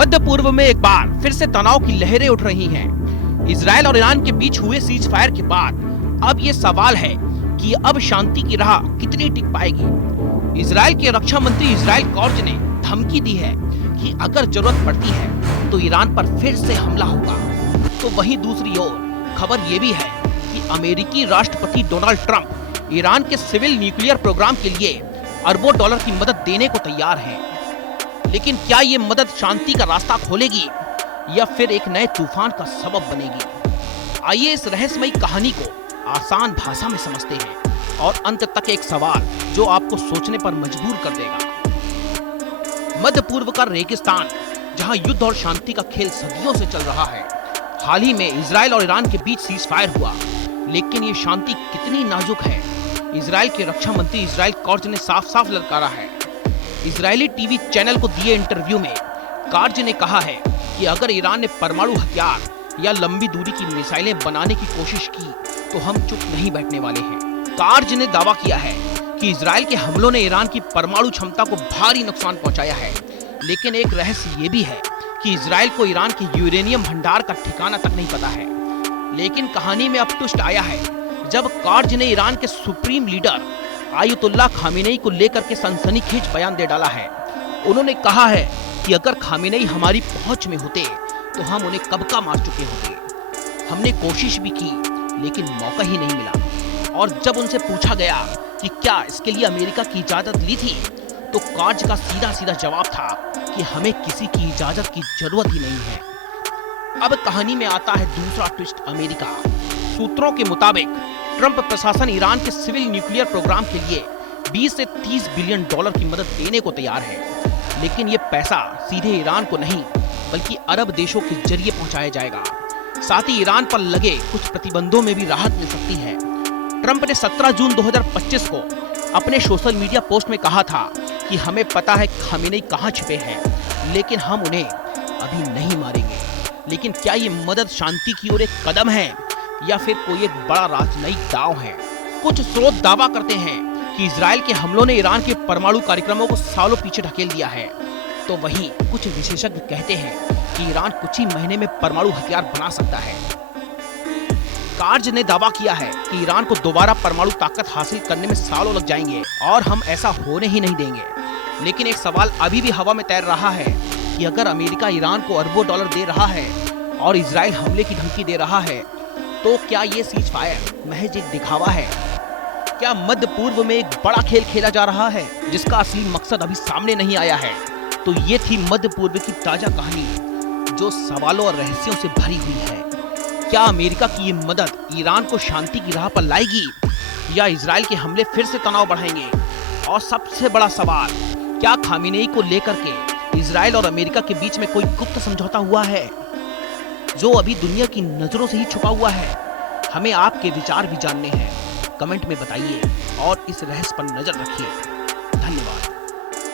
मध्य पूर्व में एक बार फिर से तनाव की लहरें उठ रही हैं। इजराइल और ईरान के बीच हुए सीज फायर के बाद अब ये सवाल है कि अब शांति की राह कितनी टिक पाएगी। इजराइल के रक्षा मंत्री इजराइल कॉर्ज ने धमकी दी है कि अगर जरूरत पड़ती है तो ईरान पर फिर से हमला होगा। तो वहीं दूसरी ओर खबर ये भी है कि अमेरिकी राष्ट्रपति डोनाल्ड ट्रंप ईरान के सिविल न्यूक्लियर प्रोग्राम के लिए अरबों डॉलर की मदद देने को तैयार है। लेकिन क्या ये मदद शांति का रास्ता खोलेगी या फिर एक नए तूफान का सबब बनेगी? आइए इस रहस्यमयी कहानी को आसान भाषा में समझते हैं और अंत तक एक सवाल जो आपको सोचने पर मजबूर कर देगा। मध्य पूर्व का रेगिस्तान, जहां युद्ध और शांति का खेल सदियों से चल रहा है। हाल ही में इजराइल और ईरान के बीच सीज फायर हुआ, लेकिन ये शांति कितनी नाजुक है, इजराइल के रक्षा मंत्री इजराइल कॉर्ज ने साफ साफ ललकारा है। इजरायली टीवी चैनल को दिए इंटरव्यू में कॉर्ज ने कहा है कि अगर ईरान ने परमाणु हथियार या लंबी दूरी की मिसाइलें बनाने की कोशिश की तो हम चुप नहीं बैठने वाले हैं। कॉर्ज ने दावा किया है कि इजराइल के हमलों ने ईरान की परमाणु क्षमता को भारी नुकसान पहुंचाया है, लेकिन एक रहस्य ये भी है कि इजराइल को ईरान के यूरेनियम भंडार का ठिकाना तक नहीं पता है। लेकिन कहानी में अब ट्विस्ट आया है जब कॉर्ज ने ईरान के सुप्रीम लीडर आयतुल्लाह खामेनेई को लेकर के सनसनीखेज बयान दे डाला है। उन्होंने कहा है कि अगर खामेनेई हमारी पहुंच में होते तो हम उन्हें कब का मार चुके होते। हमने कोशिश भी की लेकिन मौका ही नहीं मिला। और जब उनसे पूछा गया कि क्या इसके लिए अमेरिका की इजाजत ली थी, तो कॉर्ज का सीधा सीधा जवाब था कि हमें किसी की इजाजत की जरूरत ही नहीं है। अब कहानी में आता है दूसरा ट्विस्ट, अमेरिका। सूत्रों के मुताबिक ट्रंप प्रशासन ईरान के सिविल न्यूक्लियर प्रोग्राम के लिए 20 से 30 बिलियन डॉलर की मदद देने को तैयार है, लेकिन ये पैसा सीधे ईरान को नहीं बल्कि अरब देशों के जरिए पहुंचाया जाएगा। साथ ही ईरान पर लगे कुछ प्रतिबंधों में भी राहत मिल सकती है। ट्रंप ने 17 जून 2025 को अपने सोशल मीडिया पोस्ट में कहा था कि हमें पता है खामेनेई कहां छिपे हैं, लेकिन हम उन्हें अभी नहीं मारेंगे। लेकिन क्या ये मदद शांति की ओर एक कदम है या फिर कोई एक बड़ा राजनयिक दांव है? कुछ स्रोत दावा करते हैं कि इजराइल के हमलों ने ईरान के परमाणु कार्यक्रमों को सालों पीछे ढकेल दिया है, तो वहीं कुछ विशेषज्ञ कहते हैं कि ईरान कुछ ही महीने में परमाणु हथियार बना सकता है। कॉर्ज ने दावा किया है कि ईरान को दोबारा परमाणु ताकत हासिल करने में सालों लग जाएंगे और हम ऐसा होने ही नहीं देंगे। लेकिन एक सवाल अभी भी हवा में तैर रहा है कि अगर अमेरिका ईरान को अरबों डॉलर दे रहा है और इजराइल हमले की धमकी दे रहा है, तो क्या ये सीज फायर महज एक दिखावा है? क्या मध्य पूर्व में एक बड़ा खेल खेला जा रहा है जिसका असली मकसद अभी सामने नहीं आया है? तो ये थी मध्य पूर्व की ताजा कहानी जो सवालों और रहस्यों से भरी हुई है। क्या अमेरिका की ये मदद ईरान को शांति की राह पर लाएगी या इजराइल के हमले फिर से तनाव बढ़ाएंगे? और सबसे बड़ा सवाल, क्या खामेनेई को लेकर के इजराइल और अमेरिका के बीच में कोई गुप्त समझौता हुआ है जो अभी दुनिया की नजरों से ही छुपा हुआ है? हमें आपके विचार भी जानने हैं, कमेंट में बताइए और इस रहस्य पर नजर रखिए।